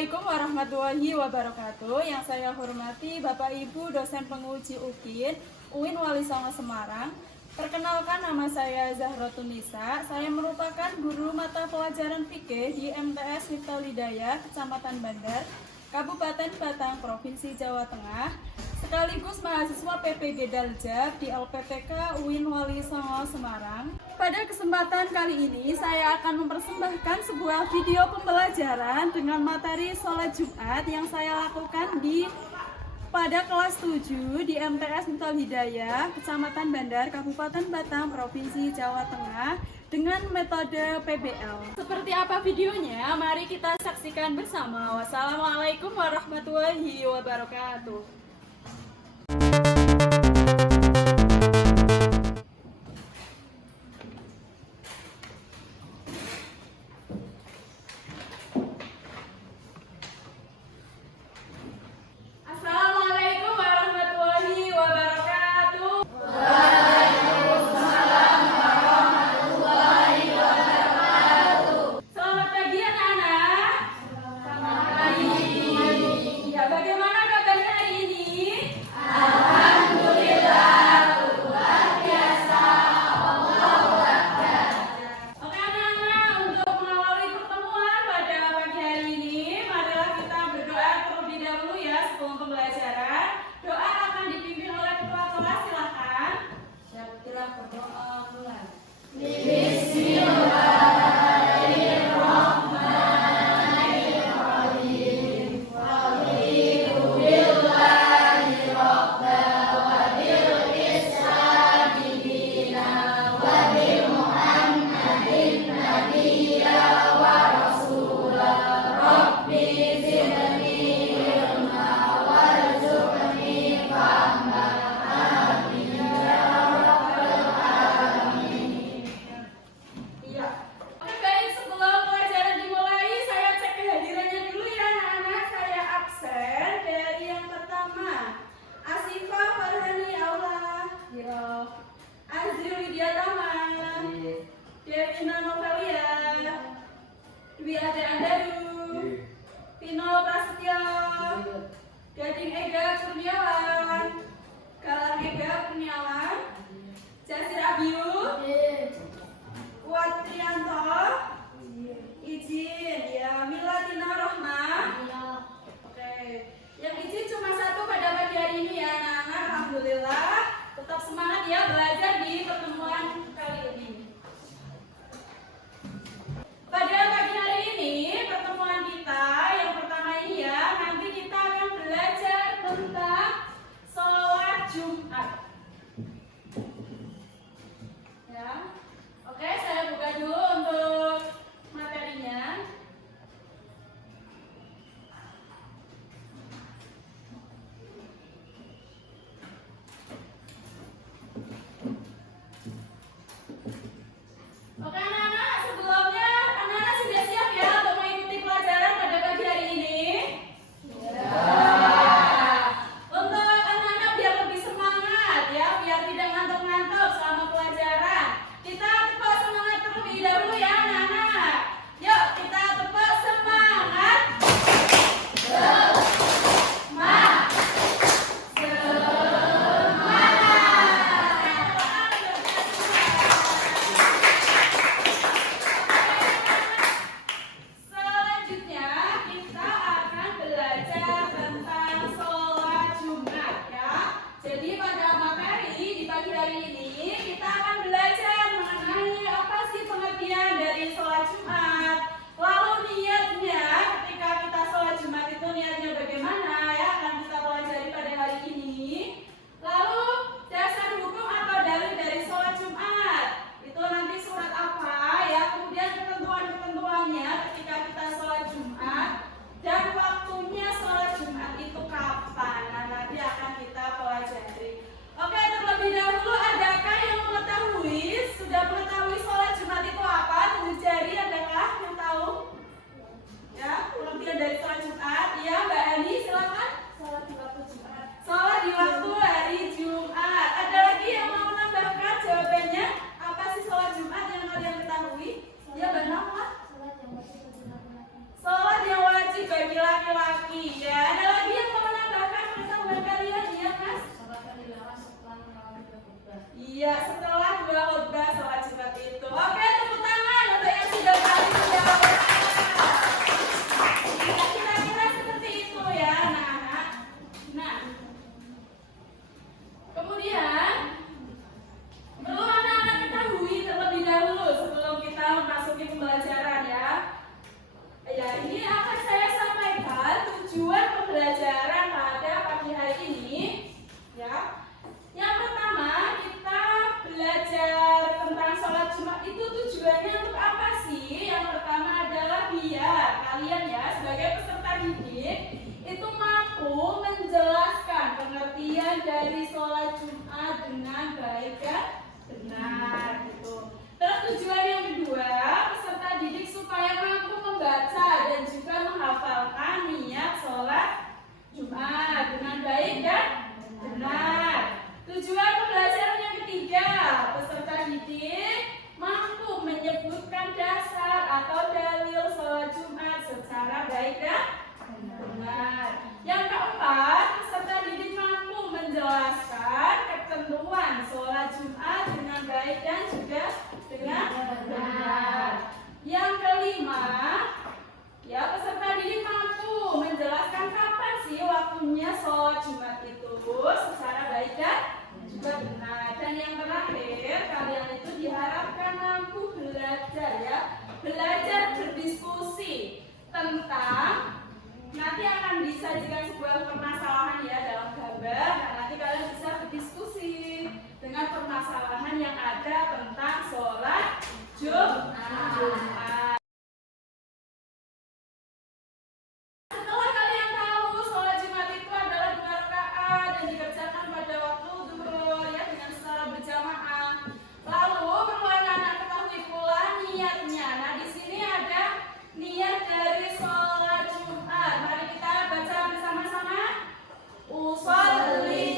Assalamualaikum warahmatullahi wabarakatuh. Yang saya hormati Bapak Ibu dosen penguji UIN Wali Songo Semarang. Perkenalkan, nama saya Zahratun Nisa. Saya merupakan guru mata pelajaran fikih di MTS Miftahul Hidayah, Kecamatan Bandar, Kabupaten Batang, Provinsi Jawa Tengah, sekaligus mahasiswa PPG Daljab di LPPK UIN Wali Songo Semarang. Pada kesempatan kali ini saya akan mempersembahkan sebuah video pembelajaran dengan materi sholat Jumat yang saya lakukan pada kelas 7 di MTS Miftahul Hidayah, Kecamatan Bandar, Kabupaten Batang, Provinsi Jawa Tengah dengan metode PBL. Seperti apa videonya? Mari kita saksikan bersama. Wassalamualaikum warahmatullahi wabarakatuh. Assalamualaikum warahmatullahi wabarakatuh. Selamat pagi anak-anak. Selamat pagi. Ya, bagaimana kabarnya hari ini? Oke anak-anak, untuk mengawali pertemuan pada pagi hari ini, marilah kita berdoa terlebih dahulu ya sebelum pembelajaran. Doa akan dipimpin oleh ketua kelas, silakan. Siap, kita berdoa mulai. Iya. Oke baik, sebelum pelajaran dimulai, saya cek kehadirannya dulu ya anak-anak. Saya absen dari yang pertama, Asifah Farhani Aula, ya. Azril Widyatama, Devina Novelia, Dwi Ade Andaru, Pino Prasetyo, Gading Ega Kurniawan, Galang Ega Kurniawan, Jasir Abiu, Kuat Trianto, izin ya. Milatina Rohma. Oke, yang izin cuma satu pada pagi hari ini ya anak-anak. Alhamdulillah, tetap semangat ya belajar di pertemuan kali ini. Pada pagi hari ini pertemuan kita yang pertama ini ya, nanti kita akan belajar tentang sholat Jumat. Ya, oke, saya buka dulu tentang nanti akan disajikan sebuah permasalahan ya dalam gambar. Nah, nanti kalian bisa berdiskusi dengan permasalahan yang ada tentang sholat Jumat. Setelah kalian tahu sholat Jumat itu adalah 2 rakaat dan dikerjakan pada waktu zuhur ya dengan secara berjamaah. Lalu perlu anak-anak ketahui pula niatnya. Nah, di sini ada niat dari sholat Jumat. Mari kita baca bersama-sama. Usolli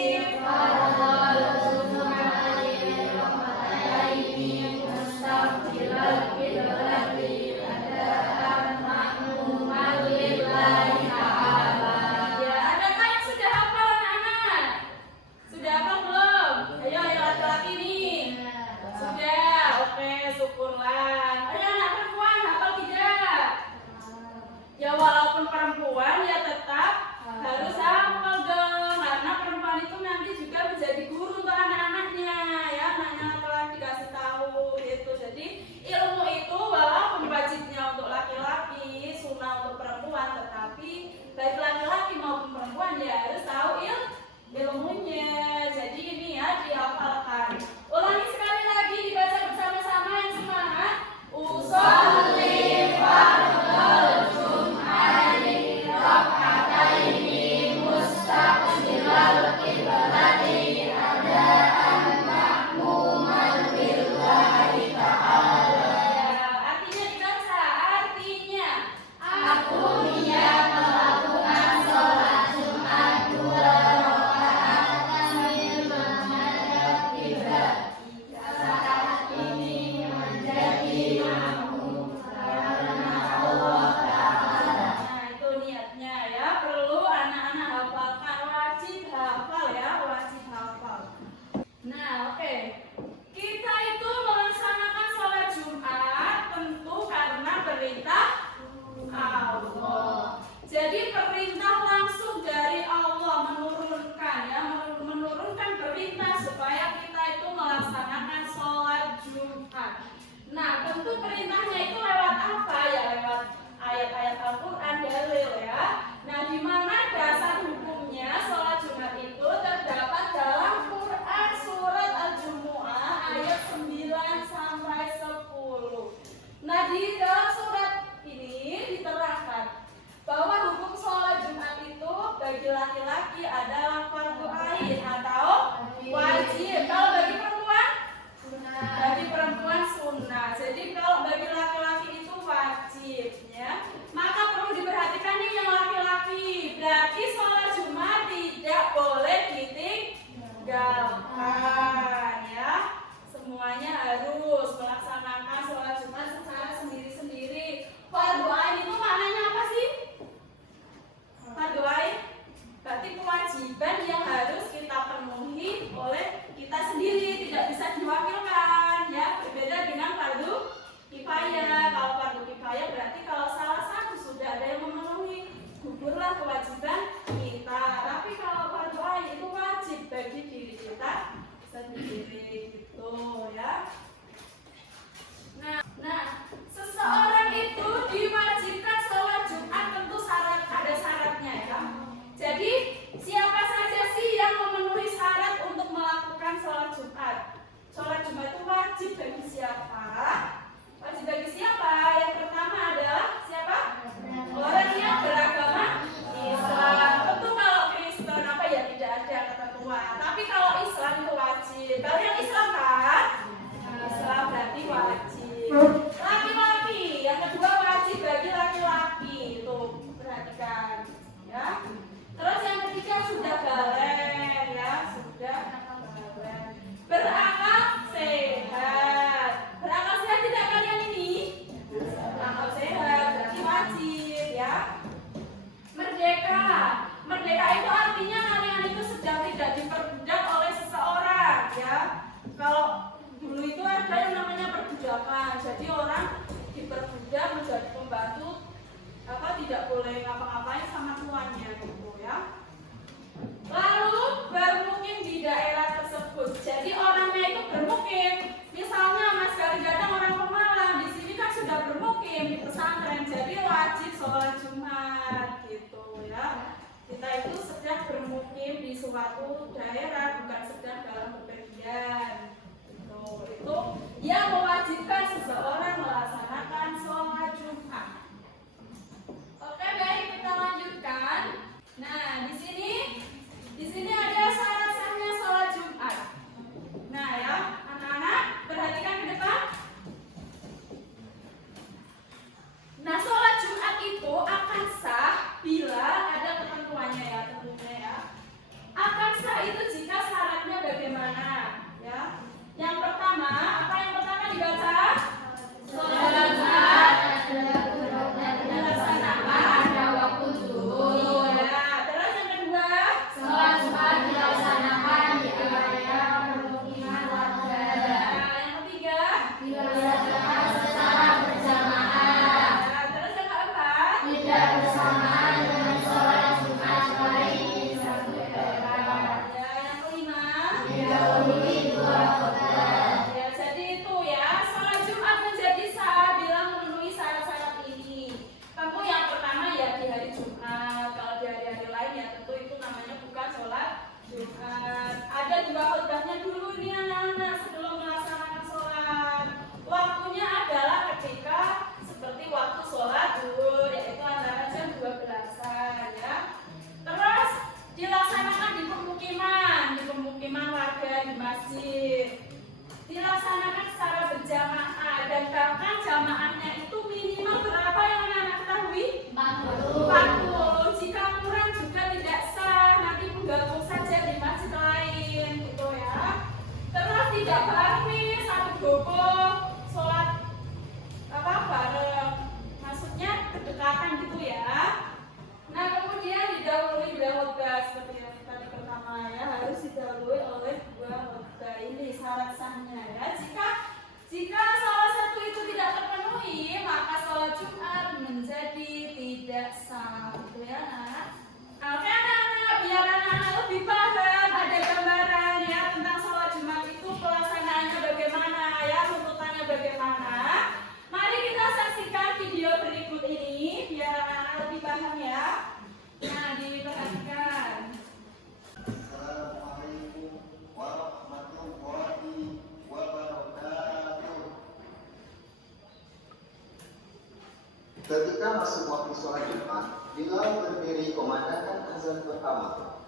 Ketika masuk waktu sholat Jumat, Bilal berdiri kumandangkan azan pertama.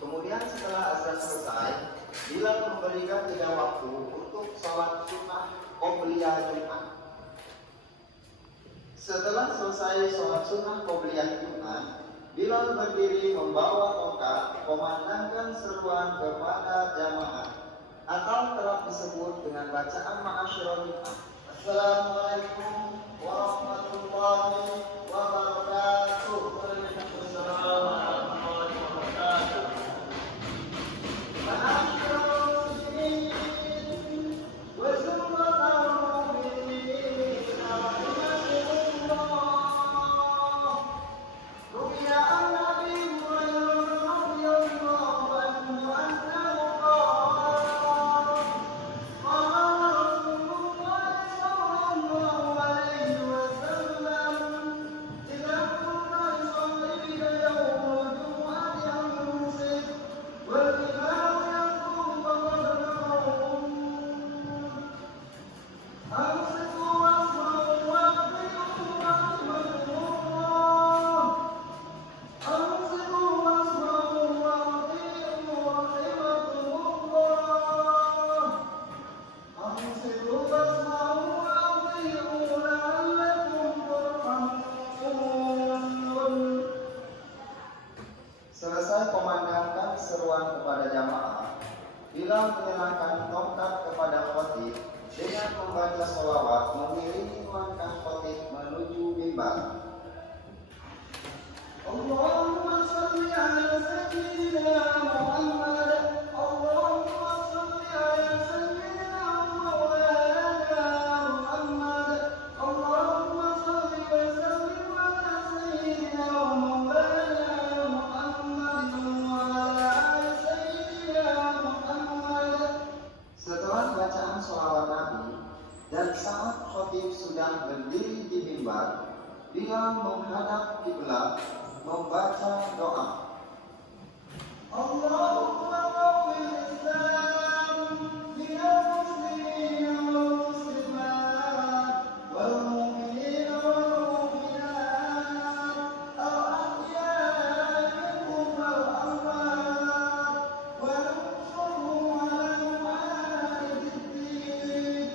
Kemudian setelah azan selesai, Bilal memberikan 3 waktu untuk sholat sunnah qobliyah Jumat. Setelah selesai sholat sunnah qobliyah Jumat, Bilal berdiri membawa tongkat kumandangkan seruan kepada jamaah, atau kerap disebut dengan bacaan ma'asyiral Jumat. Assalamualaikum warahmatullahi wabarakatuh. Waalaikumsalam warahmatullahi wabarakatuh. Ma'asyiral muslimin wa zumratal mu'minin rahimakumullah. Ruwiya an Nabi Hurairah radhiyallahu anhu annahu selesai kumandangkan seruan kepada jamaah, Bilal menyerahkan tongkat kepada khatib dengan membaca sholawat mengiringi langkah khatib menuju mimbar. Allahumma shalli ala sayyidina Muhammad. Allahumma shalli ala sayyidina Muhammad. Allahumma shalli wa sallim ala sayyidina Muhammad. Setelah bacaan sholawat Nabi dan saat khatib sudah berdiri di mimbar, Bilal menghadap kiblat membaca doa. Allahumma qawwil Islam minal muslimin wal muslimat wal mu'minin wal mu'minat al ahya'i minhum wal amwat wa ansurhum ala ma'adiddin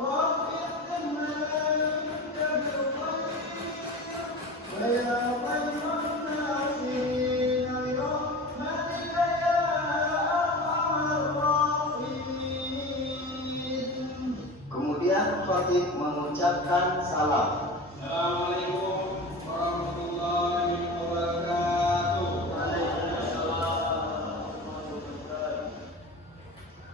rabbi ikhtimna minka bil khair wa ya Kemudian khatib mengucapkan salam. Assalamualaikum warahmatullahi wabarakatuh.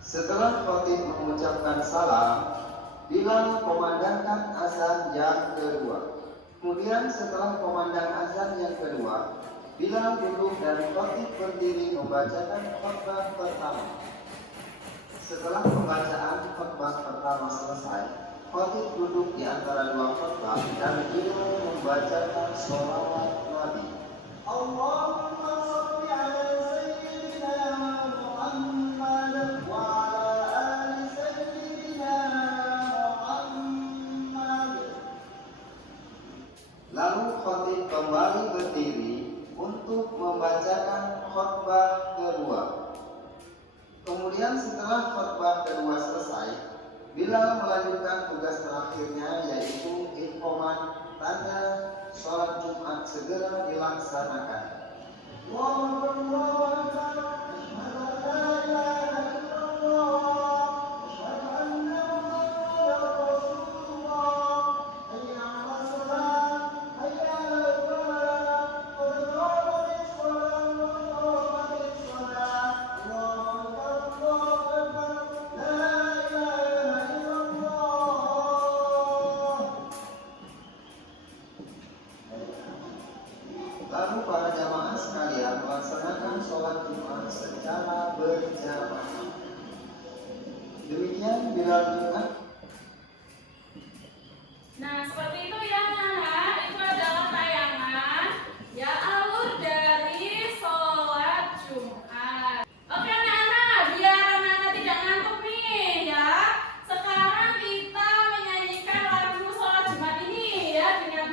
Setelah khatib mengucapkan salam, Bilal kumandangkan azan yang kedua. Kemudian setelah kumandang azan yang kedua, Bilal duduk dan khatib berdiri membacakan khutbah pertama. Setelah pembacaan khutbah pertama selesai, khatib duduk di antara 2 khutbah dan Bilal membacakan sholawat Nabi. Allahumma shalli ala sayyidina Muhammad wa ala ali sayyidina Muhammad. Lalu khatib kembali berdiri untuk membacakan khutbah kedua. Kemudian setelah khutbah kedua selesai, Bilal melanjutkan tugas terakhirnya, yaitu iqamah, tanda sholat Jumat segera dilaksanakan. Allahu Akbar, asyhadu an la ilaha illallah, asyhadu anna Muhammadar Rasulullah, hayya 'alas shalah, hayya 'alal falah, qad qamatis shalah, qad qamatis shalah. Lalu para jamaah sekalian melaksanakan sholat Jumat secara berjamaah. Demikian Bilal Jumat. Nah, seperti itu ya anak-anak. Itu adalah tayangan ya alur dari sholat Jumat. Oke anak-anak, biar anak-anak tidak ngantuk nih ya. Sekarang kita menyanyikan lagu sholat Jumat ini ya dengan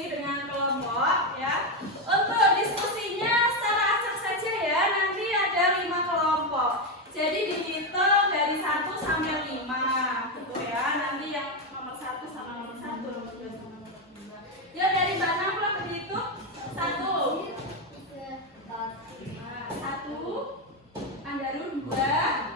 berdiskusi dengan kelompok ya. Untuk diskusinya secara acak saja ya, nanti ada 5 kelompok. Jadi dihitung dari 1 sampai 5 gitu ya. Nanti yang nomor 1 sama nomor 1, nomor 2 sama nomor 2. Ya dari Mbak Nafla berhitung 1. Nah, 1 Andarul 2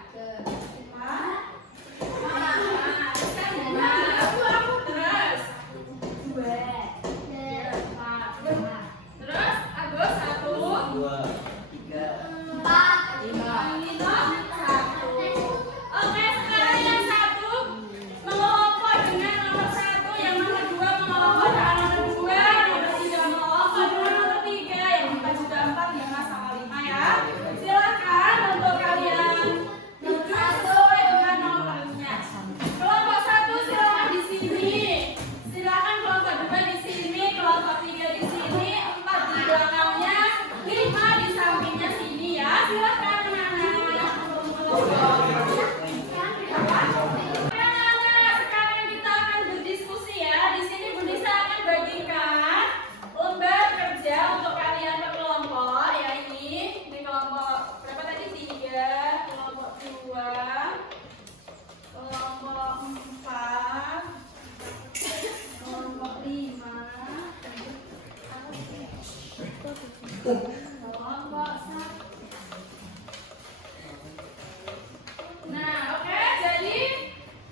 Nah, oke, jadi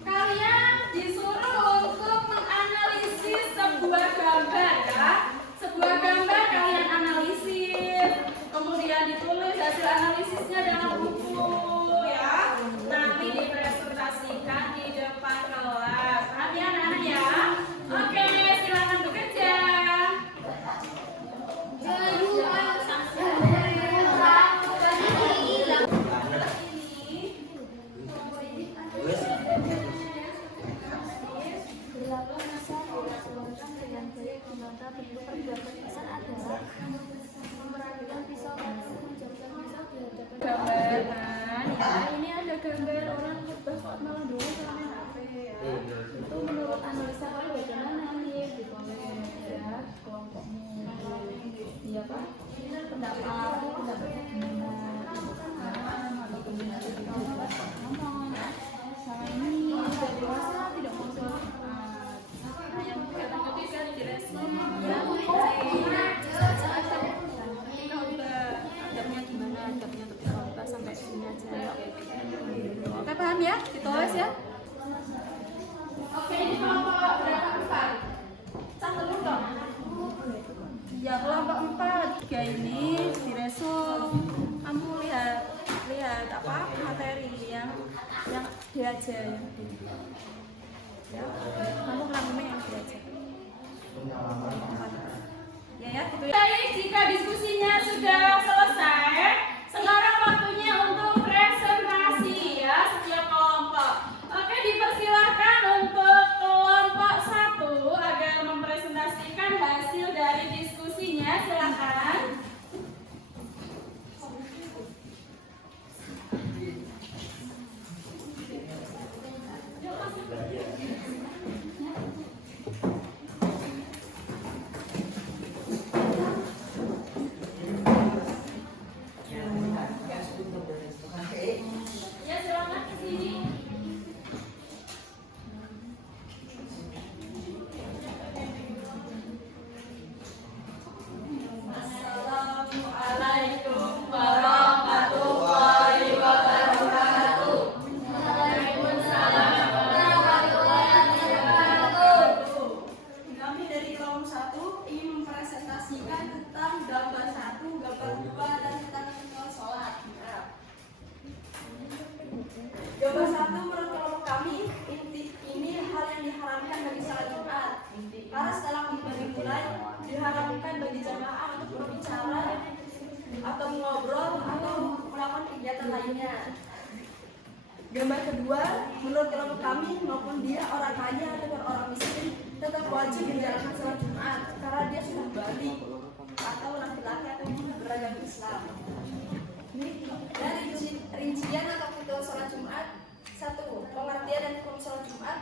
kalian disuruh untuk menganalisis sebuah gambar ya. Sebuah gambar kalian analisis, kemudian ditulis hasil analisisnya dalam buku ya. Nanti dipresentasikan di depan kelas. Perhatian anak ya. Oke, silakan bekerja. Gambar kan ya, ini ada gambar orang khutbah kok malah dulu sama HP ya. Itu menurut analisa kamu bagaimana nih di komen ya kelompokmu. Iya kan? Pendapatnya gimana? Atau kemudian ngomong sama ini udah dewasa tidak mau sholat. Nah yang datang ketiga direspon ya adabnya gimana, adabnya ketika kita sampai sini aja ya. Oke paham ya, ditulis ya. Oke ini kelompok berapa 4? Satu dulu dong. Ya kelompok 4 3 ini diresum. Kamu lihat apa materi yang diajar ya. Kamu ngalamin yang diajar. Ya, gitu ya. Baik, jika diskusinya sudah selesai, sekarang waktunya untuk presentasi ya setiap kelompok. Oke, dipersilakan untuk kelompok 1 agar mempresentasikan hasil dari diskusinya. Silakan. Ya, silakan ke sini. Assalamualaikum warahmatullahi wabarakatuh. Waalaikumsalam warahmatullahi wabarakatuh. Kami dari kelompok 1 ingin mempresentasikan tentang gambar 1, gambar 2, dan tentang ritual sholat. Gambar 1 menurut kelompok kami ini hal yang diharamkan bagi sholat Jumat. Karena setelah khutbah dimulai diharamkan bagi jamaah untuk berbicara atau mengobrol atau melakukan kegiatan lainnya. Gambar kedua, menurut kelompok kami maupun dia orang kaya atau orang miskin tetap wajib menjalankan sholat Jumat karena dia sudah balik atau laki-laki atau beragama Islam. Dan rincian atau ritual sholat Jumat 1. Pengertian dan hukum sholat Jumat.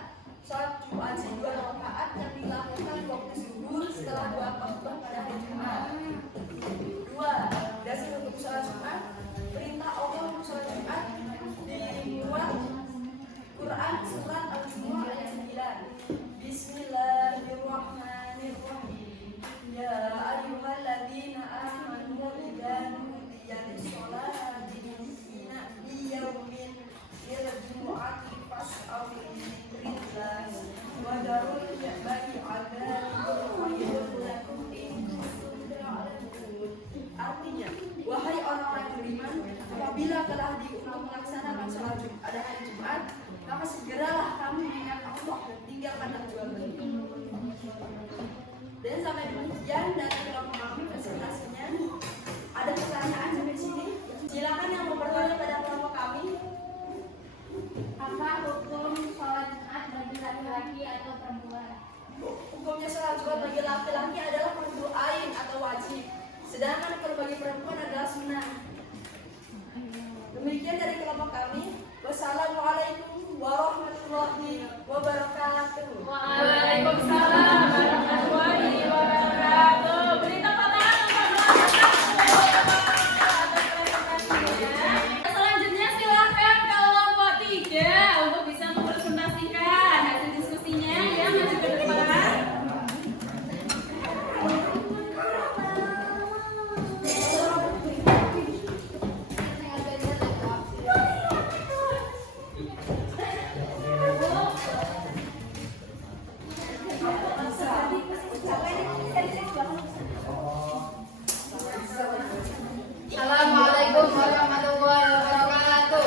Sholat Jumat 2 rakaat yang dilakukan waktu zuhur setelah 2 salat Jumat bagi laki-laki adalah fardu ain atau wajib, sedangkan kalau bagi perempuan adalah sunnah. Demikian dari kelompok kami. Wassalamualaikum warahmatullahi wabarakatuh. Waalaikumsalam warahmatullahi wabarakatuh. Beri tepuk tangan untuk presentasinya. Selanjutnya silakan kelompok 3 untuk bisa mempresentasikan hasil diskusinya ya, maju ke depan. Assalamualaikum warahmatullahi wabarakatuh.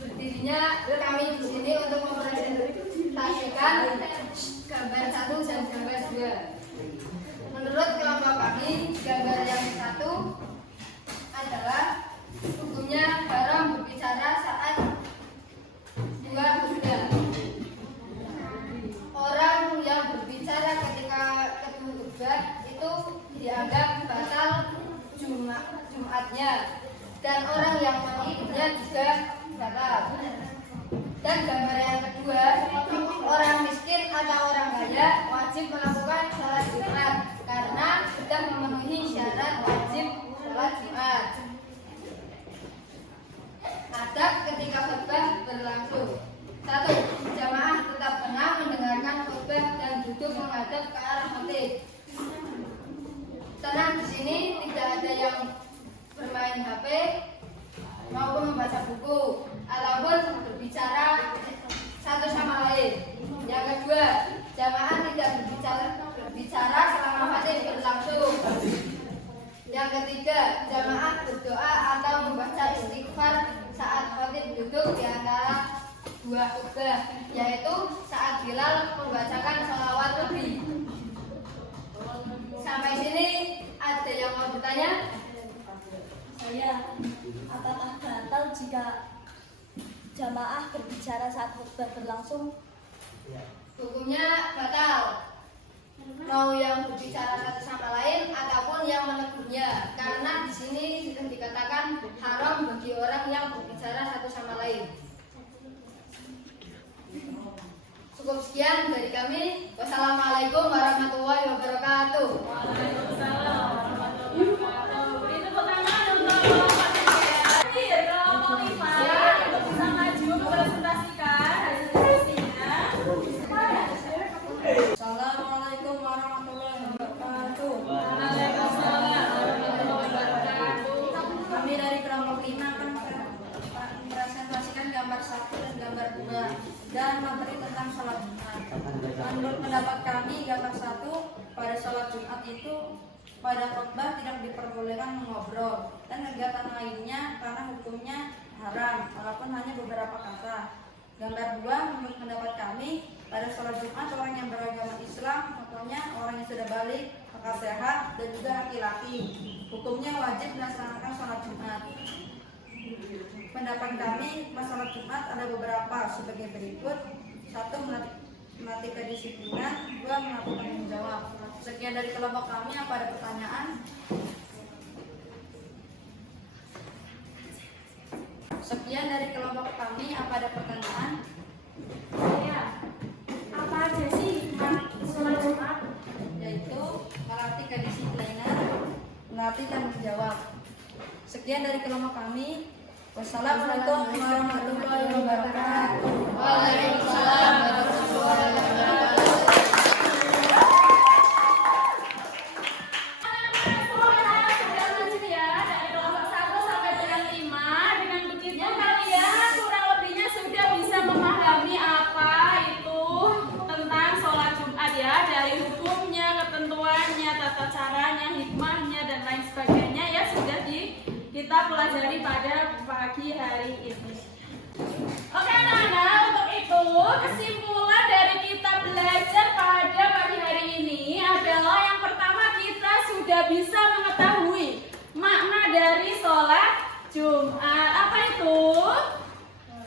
Berdirinya kami di sini untuk mempresentasikan gambar 1 dan gambar 2. Menurut kelompok kami, gambar yang 1 adalah hukumnya haram berbicara saat 2 khutbah. Orang yang berbicara ketika khutbah itu dianggap batal Jumatnya, dan orang yang mengikutnya juga batal. Dan gambar yang kedua, orang miskin atau orang kaya wajib melakukan sholat Jumat karena sudah memenuhi syarat wajib sholat Jumat. Adab ketika khutbah berlangsung. 1. Jamaah tetap tenang mendengarkan khutbah dan duduk menghadap ke arah khatib. Tenang di sini, tidak ada yang bermain HP maupun membaca buku ataupun berbicara satu sama lain. Yang kedua, jamaah tidak berbicara selama khatib berlangsung. Yang ketiga, jamaah berdoa atau membaca istighfar saat khatib duduk di antara 2 khutbah, yaitu saat Bilal membacakan sholawat Nabi. Sampai sini ada yang mau bertanya? Saya, apakah batal jika jamaah berbicara saat khutbah berlangsung? Hukumnya batal. Mau yang berbicara satu sama lain ataupun yang menegurnya, karena di sini sudah dikatakan haram bagi orang yang berbicara satu sama lain. Cukup sekian dari kami. Wassalamualaikum warahmatullahi wabarakatuh. Waalaikumsalam warahmatullahi wabarakatuh. Beri tepuk tangan untuk kelompok 3. Kelompok 5 untuk bisa maju mempresentasikan hasil diskusinya. Assalamualaikum warahmatullahi wabarakatuh. Waalaikumsalam warahmatullahi wabarakatuh. Kami dari kelompok 5 akan mempresentasikan gambar 1 dan gambar 2 dan materi tentang sholat Jumat. Menurut pendapat kami, gambar 1 pada sholat Jumat itu pada khutbah tidak diperbolehkan mengobrol dan kegiatan lainnya karena hukumnya haram walaupun hanya beberapa kata. Gambar 2, menurut pendapat kami, pada sholat Jumat orang yang beragama Islam, contohnya orang yang sudah balik, akal sehat, dan juga laki-laki, hukumnya wajib melaksanakan sholat Jumat. Pendapat kami masalah Jumat ada beberapa sebagai berikut. 1. Melatih kedisiplinan. 2. Melakukan tanggung jawab. Sekian dari kelompok kami. Apa ada pertanyaan? Sekian dari kelompok kami. Apa ada pertanyaan? Saya, apa aja sih sholat Jumat? Yaitu melatih kedisiplinan, melatih tanggung jawab. Sekian dari kelompok kami. Wassalamualaikum warahmatullahi wabarakatuh. Waalaikumsalam warahmatullahi wabarakatuh. Sudah lanjut ya dari kelompok 1 sampai dengan 5. Dengan begitu kalian kurang lebihnya sudah bisa memahami apa itu tentang sholat Jumat ya, dari hukumnya, ketentuannya, tata caranya, hikmahnya dan lain sebagainya ya sudah kita pelajari pada pagi hari ini. Oke anak-anak, untuk itu kesimpulan dari kita belajar pada pagi hari ini adalah yang pertama kita sudah bisa mengetahui makna dari sholat Jumat. Apa itu?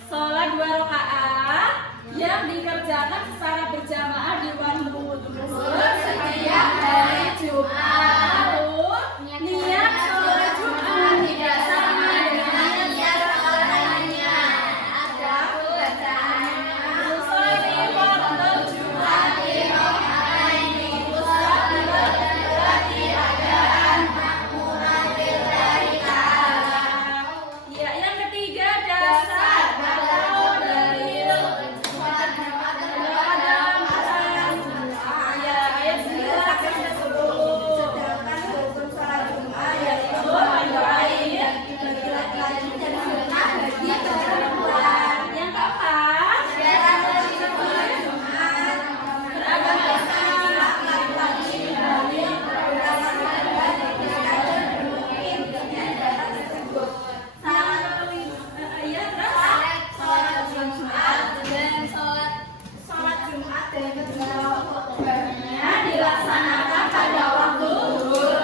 Sholat 2 rakaat yang dikerjakan secara berjamaah di waktu zuhur setiap hari Jumat. Lalu niat sholat Jumat tidak sama dengan niat sholat lainnya. Ada bacaannya. Usolli fardhu Jumat ya, yang ketiga dasar atau dalil. Ya, ayat 9 sampai 10. Yaitu ayat yang keempat beragam dilaksanakan pada waktu zuhur.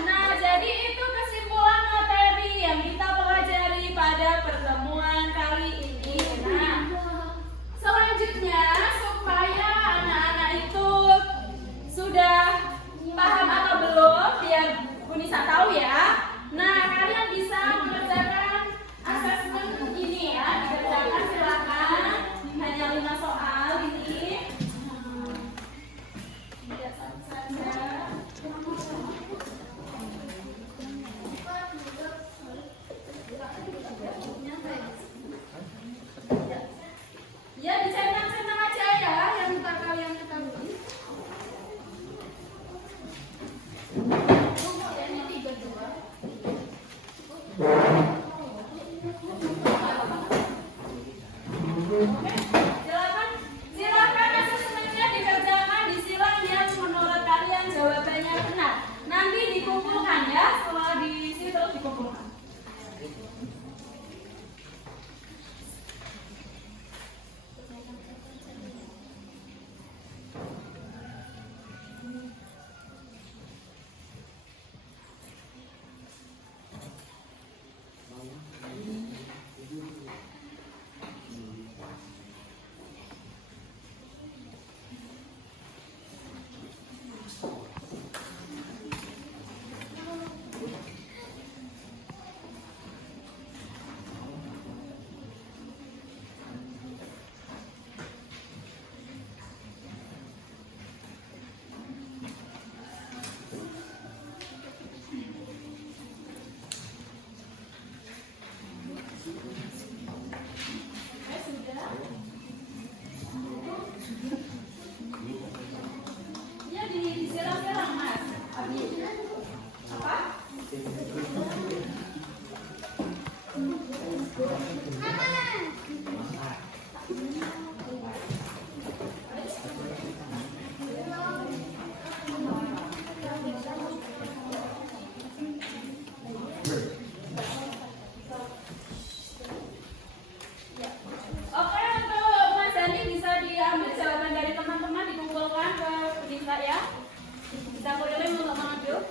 Nah, jadi itu kesimpulan materi yang kita pelajari pada pertemuan kali ini. Nah, selanjutnya supaya anak-anak itu sudah paham atau belum, biar Bu Nisa tahu ya. Nah, kalian bisa mengerjakan asesmen ini ya, dikerjakan silakan. Hanya 5 soal ini. Tidak satu saja. Ya, dicentang-centang aja ya yang ntar kalian ketahui. Silakan, silakan asesmennya dikerjakan di silang yang menurut kalian jawabannya benar. Nanti dikumpulkan ya, setelah diisi terus dikumpulkan. Ya, disilang-silang Mas. Abi. Apa? Oke, untuk Mas Dani bisa diambil jawaban dari teman-teman, dikumpulkan ke Budita ya. Bisa keliling untuk mengambil.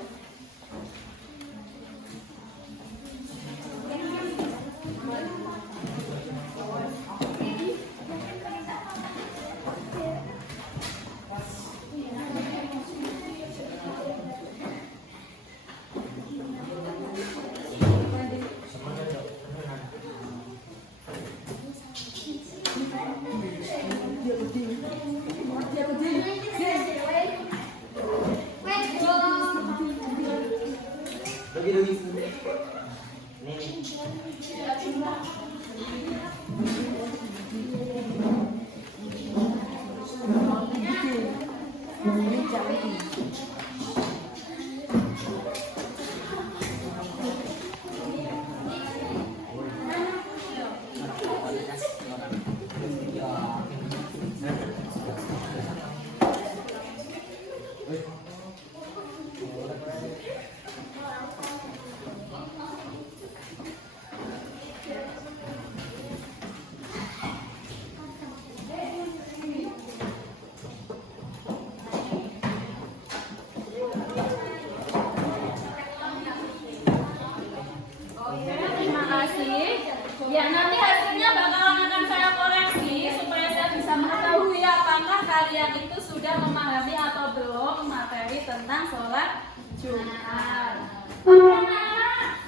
Ya, nanti hasilnya bakalan akan saya koreksi supaya saya bisa mengetahui apakah kalian itu sudah memahami atau belum materi tentang sholat Jumat. Nah,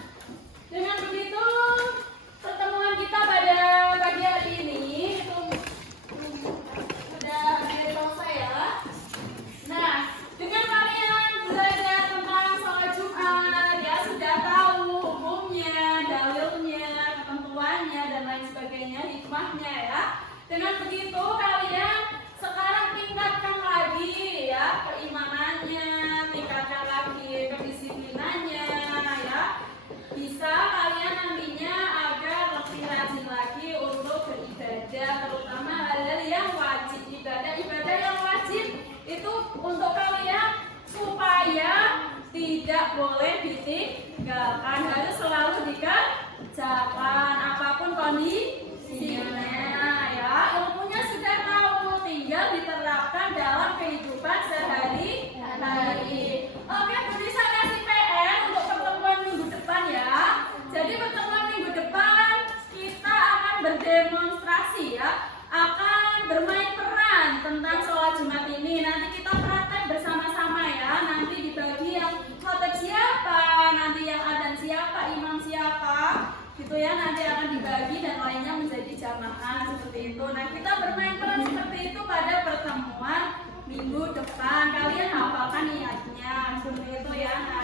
dengan begitu pertemuan kita pada pagi hari ini itu sudah hampir selesai ya. Nah, dengan kalian belajar tentang sholat Jumat, ya sudah tahu hukumnya, dalilnya, ketentuannya dan lain sebagainya, hikmahnya ya. Dengan begitu kalian sekarang tingkatkan lagi ya keimanannya, tingkatkan lagi kedisiplinannya ya. Bisa kalian nantinya agar lebih rajin lagi untuk beribadah, terutama hal-hal yang wajib, ibadah yang wajib itu untuk kalian supaya tidak boleh ditinggalkan, harus selalu dikerjakan apapun kondisinya ya. Ilmunya sudah tahu, tinggal diterapkan dalam kehidupan sehari-hari. Oke, Budi saya kasih PR untuk pertemuan minggu depan ya. Jadi pertemuan minggu depan kita akan berdemonstrasi ya, akan bermain peran tentang sholat Jumat ini. Nanti kita praktek bersama-sama ya. Nanti dibagi yang khotib siapa, nanti yang adzan siapa, imam siapa, gitu ya. Nanti akan dibagi dan lainnya menjadi jamaah seperti itu. Nah, kita bermain peran seperti itu pada pertemuan minggu depan. Kalian hafalkan niatnya seperti itu ya. Nah,